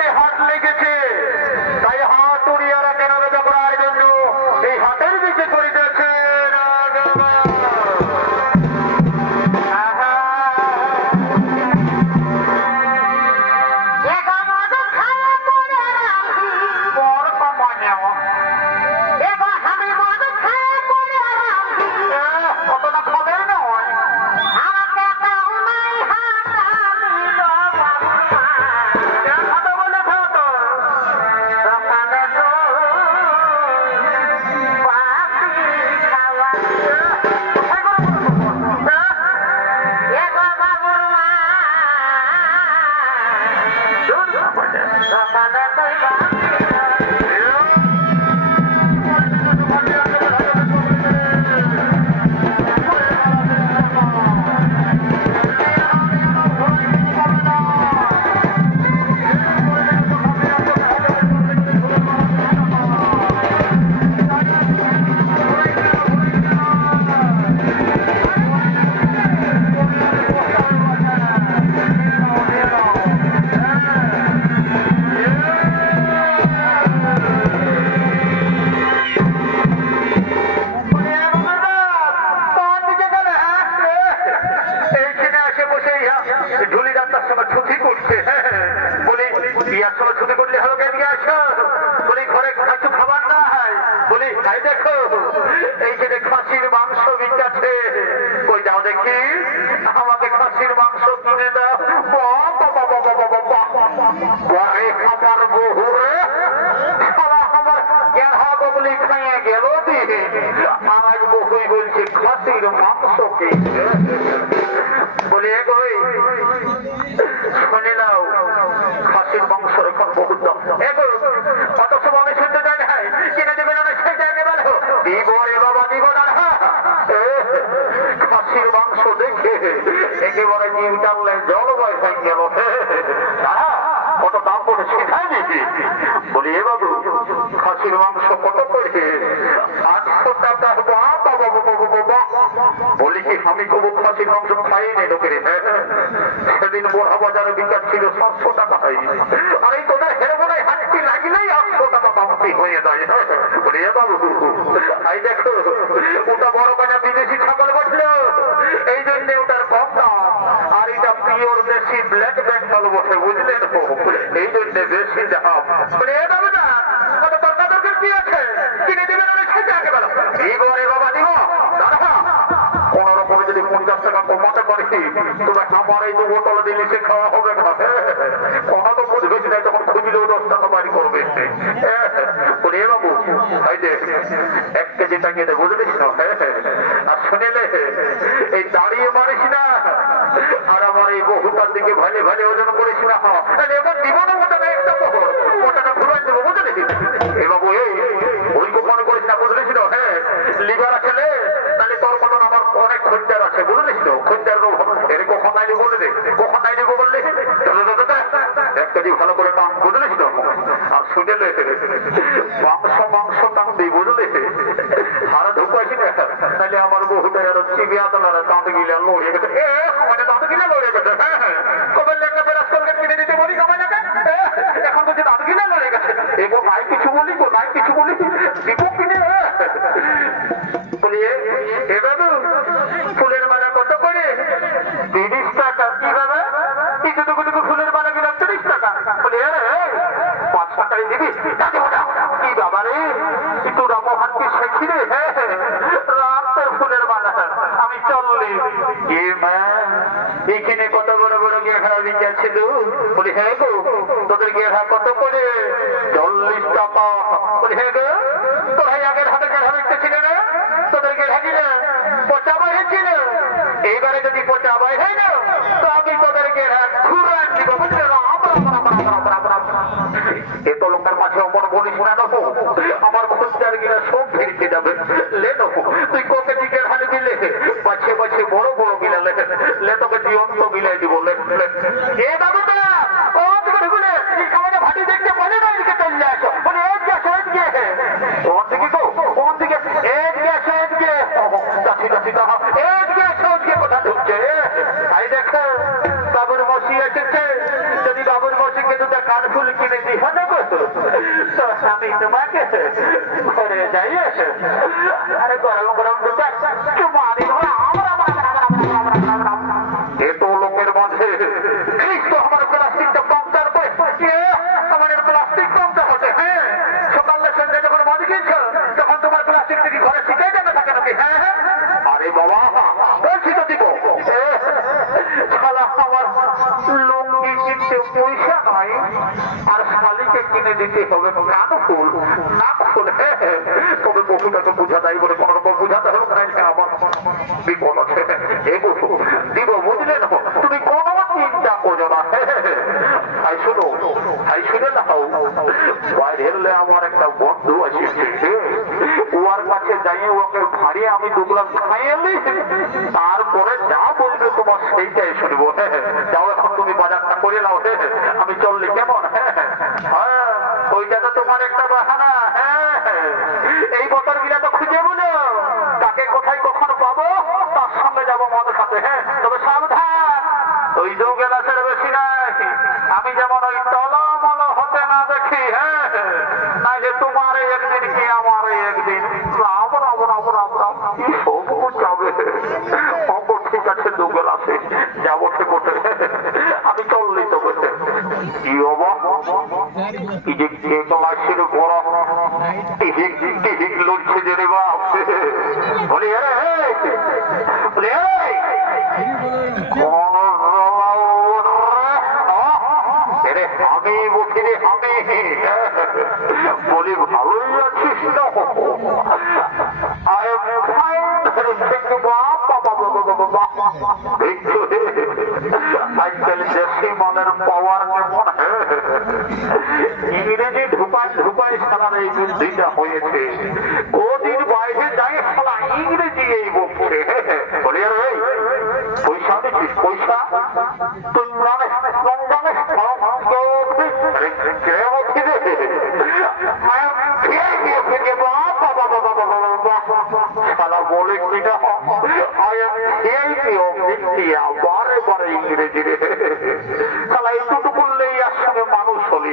হাটে হাট লেগেছে খাই দেখো এইখানে খাসির মাংস বিকাছে কই যাও দেখি আমাকে খাসির মাংস কিনে দাও। ঘরে আমার বহু আমার গেঁড়া বগলি খাইয়ে গেল দিয়ে আমার বলছে, খাসির মাংস কে বলে, এগোই শুনে নাও খাসির মাংসর এখন বহুত দাম এগো কত সব আমি শুনতে চাই না কিনে দেবে না সেই জায়গায় বলো দিব রে বাবা দিব না এ, খাসির মাংস দেখে একেবারে জিভ টানলে জল বয় হয়ে গেল কত দাম পড়ে সেটাই নাকি? বলি, এ বাবু, খাসির মাংস কত করে আটশো টাকা বলি কি, আমি কবু খাসির মাংস খাইনি লোকের? সেদিন বোড়া বাজারে বিকাশ ছিল সাতশো টাকা। হয় আর, এই তোদের হেরে বোনায় হাঁটতি লাগলেই আটশো টাকা বামতি হয়ে যায়। বলি, এ বাবু, এই দেখো, ওটা বড় কাজা বিদেশি ছাগল বসল এই জন্য ওটার কম দাম আর এটা পিওর দেশি ব্ল্যাক বেঙ্গল বসে বুঝলেন এই জন্য বেশি দাম বলে এ বাবু না কত তর্কা কি আছে? কিনে দেবেন আমি খেতে আগে বেলা দিব রে বাবা দিব দাদা, কোন রকমে যদি পঞ্চাশ টাকা কমাতে পারি তোমার আমার এই দু বোতল জিনিসে খাওয়া হবে না। কথা তো বুঝবেছি না তখন খুঁজলেও দশ টাকা বাড়ি করবে। বলে বাবু, এই এক কেজি দে, বুঝলিস না? আর শুনেলে এই দাঁড়িয়ে মারিস না। দিকে ভালে ভালে ওজন করিস না তাহলে এবার দিব না ওটা একটা মোহর ওটাটা ঘুরাই দেবো বুঝলি? এ বাবু এই ওই মনে করিস না বুঝলিস তো? হ্যাঁ লিভার রে, তাহলে তোর মতন আমার অনেক খদ্দের আছে বুঝলিস তো? খদ্দের এর কখন নাইলি বলে দে কখন নাইলি বললে? চলো তো দাদা এক ভালো করে টান বুঝলিস তো? আর শুনে লে মাংস মাংস টান দিই বুঝলি সারা ঢুকাইছি না তাহলে আমার বহুটা আর চিবিয়া তো না দাঁত গিলে লড়িয়ে গেছে। এ তোরা হ্যাঁ, হ্যাঁ, এখানে কত বড় বড় গেহা বিকাছিল বলি হ্যাঁ গো। তোদের গেহা কত করে? চল্লিশ টাকা বলি হ্যাঁ গো। তোরাই আগের হাতে গেহা বিকতেছিল না? তোদের গেহা দিলে পচা হয়েছিল এইবারে যদি লোকের মাঝে অমর বলি শুনে নেব আমার খুঁজার গিয়া সব ফিরতে যাবে। লে নেব তুই কোকে দিকের হালি দিলে? বাছে বাছে বড় বড় গিলা লেখে লে তোকে জীবন্ত গিলাই দিব, লে এ বাবু ঘরে যাই আরে গরম গরম দুটো তুমি চিন্তা করো না। শুনো শুনে বাইরে আমার একটা বন্ধু আছে ওর কাছে যাই, ওকে ভারী আমি তারপরে যা বলবে তোমার সেইটাই শুনব। যাও এখন তুমি বাজারটা করে নাও। আমি চললি, কেমন? হ্যাঁ ওইটা তো তোমার একটা বাহানা হ্যাঁ। এই বোতল গিলা তো তার যাব মদ খাতে হ্যাঁ? তবে সাবধান। ওই দু গেলাসের বেশি নাই। আমি যেমন ওই টলমল হতে না দেখি হ্যাঁ? নাইলে তোমার একদিন কি আমার একদিন। যে যে বলি এরে আমি আমি। বলি ভালোই আছিস ইংরেজি ঢুকায় সালার এই বুদ্ধিটা হয়েছে। কদিন বাইরে যায় এই বলছে বলি আরে বললেই একসঙ্গে মানুষ হলি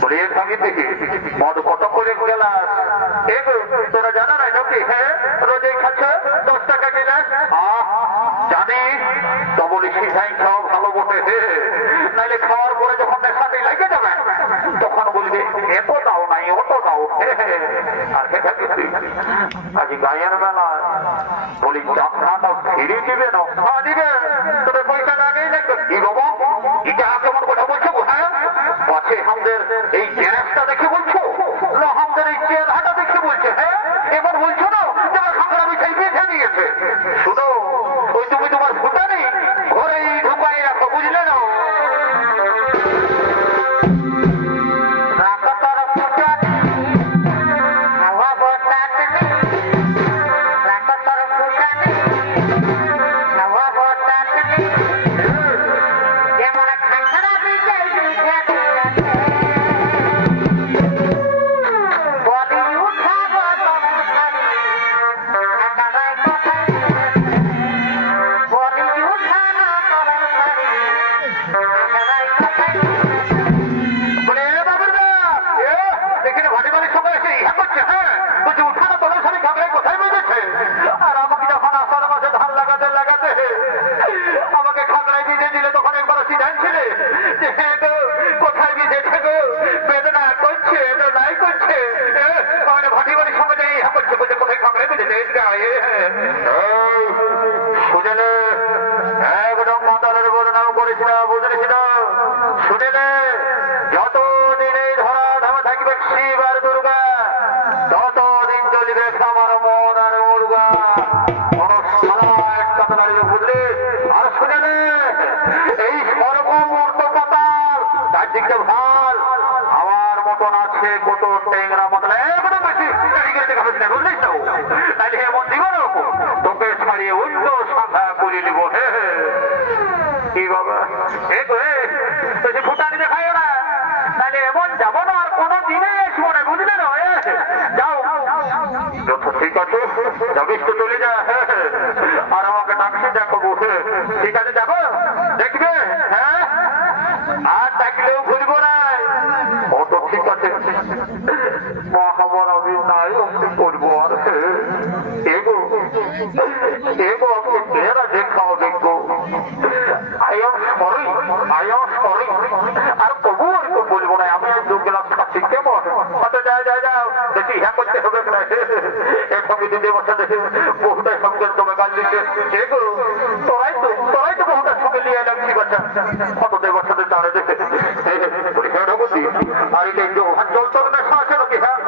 বলে, এ ভাবি দেখি মদ কত করে গেলাস এ তোরা জানা নাই নাকি? হ্যাঁ এত দাও নাই অত দাও। আর গায়ের বেলা বলি চাকরাটা ফিরে দিবে না? হ্যাঁ দিবে, তবে পয়সা লাগবে কি বাবা আমাদের এই গ্যারেজটা দেখে বলছো? আমাকে খাতায় বিঁধে দিলে তখন একবার সিদ্ধান্ত ছিলে যে, হ্যাঁ গো, কোথায় বিঁধেছে গো? দেখাবো। ঠিক আছে যাব? দেখবে? হ্যাঁ? আর ডাকলেও ঘুরবো না। ও তো ঠিক আছে মা আমার আমি নাই অমনি করব আর হ্যাঁ। এগো এগো আপনি চেহারা দেখাও দেখো I am sorry I am sorry আর তবু আর তো বলব না আমি দু গ্লাস খাচ্ছি কেমন হতে যায় যায় যাও দেখি হ্যাঁ করতে হবে না দিদি বসে দেখে বহুটার সঙ্গে তোমার গাল দিচ্ছে। তোরাই তো তোরাই তো বহুটার সঙ্গে নিয়ে এলাম ঠিক আছে কত দেব দেখে। আর এটা একটু নেশা আছে নাকি হ্যাঁ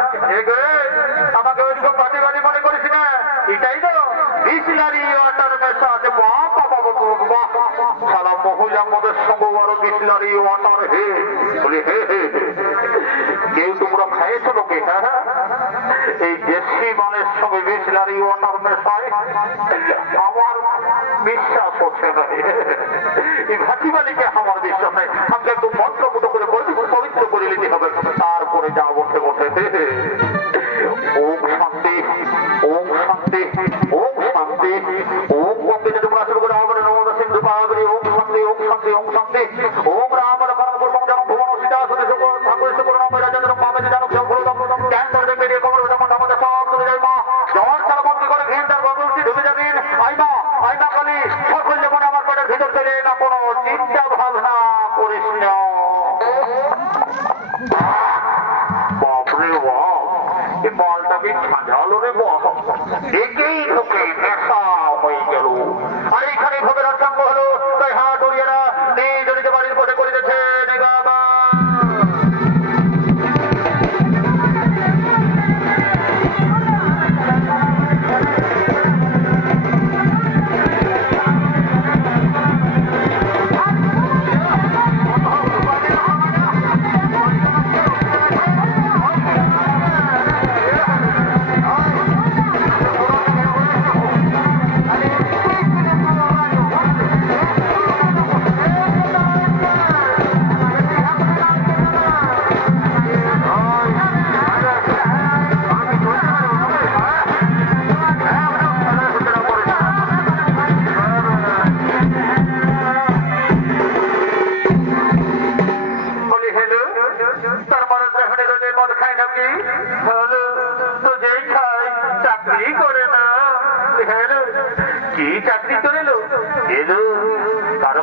কেউ তোমরা খাইয়েছো লোকে হ্যাঁ হ্যাঁ? এই দেশি মানের সঙ্গে বিসলারি ওয়াটার মেশায় আমার বিশ্বাস হচ্ছে না। এই ভাতি মালিকে আমার বিশ্বাস নাই। কোনো চিন্তা ভাবনা করিস না। বাপরে বাপ এই মালটা বেশ ঝাঁঝালো রে বাপ। একেই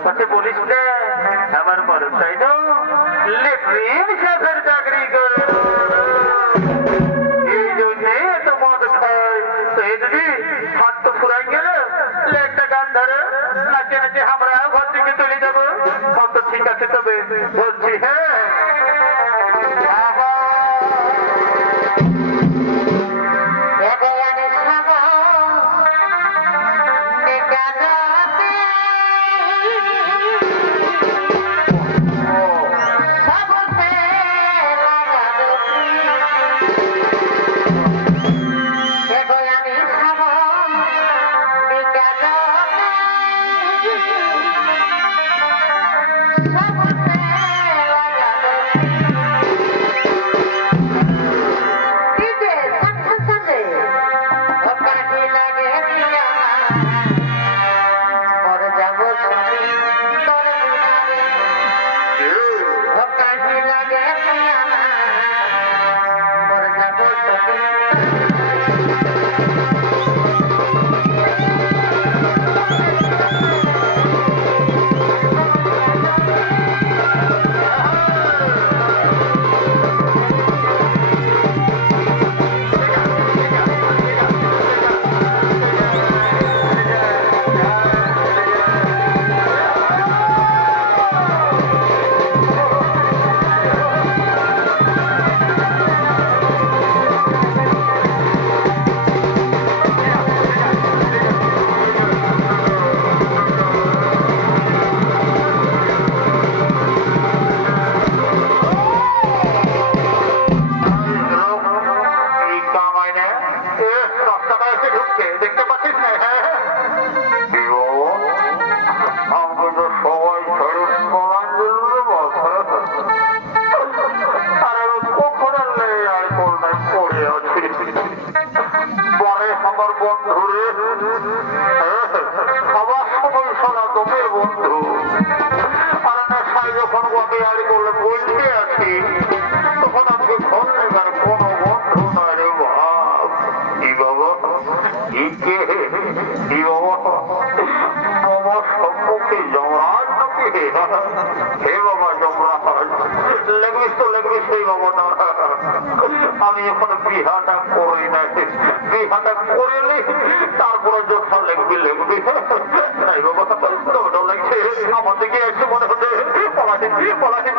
কারও কাছে বলিস না আমার তাই না চাকরি করে। এই তো তো ফুরাই নাচে নাচে ঘর থেকে চলে যাব। কত ঠিক আছে তবে বলছি হ্যাঁ। হে বাবা যমরাজ লেগবিস তো লেগবিস সেই বাবা না আমি এখন বিহাটা করি না বিহাটা করে তারপরে যখন লেখবি লেখবি। নাই বাবা তো লাগছে। আমার দিকে একটু মনে হচ্ছে। পলাশি পলাশি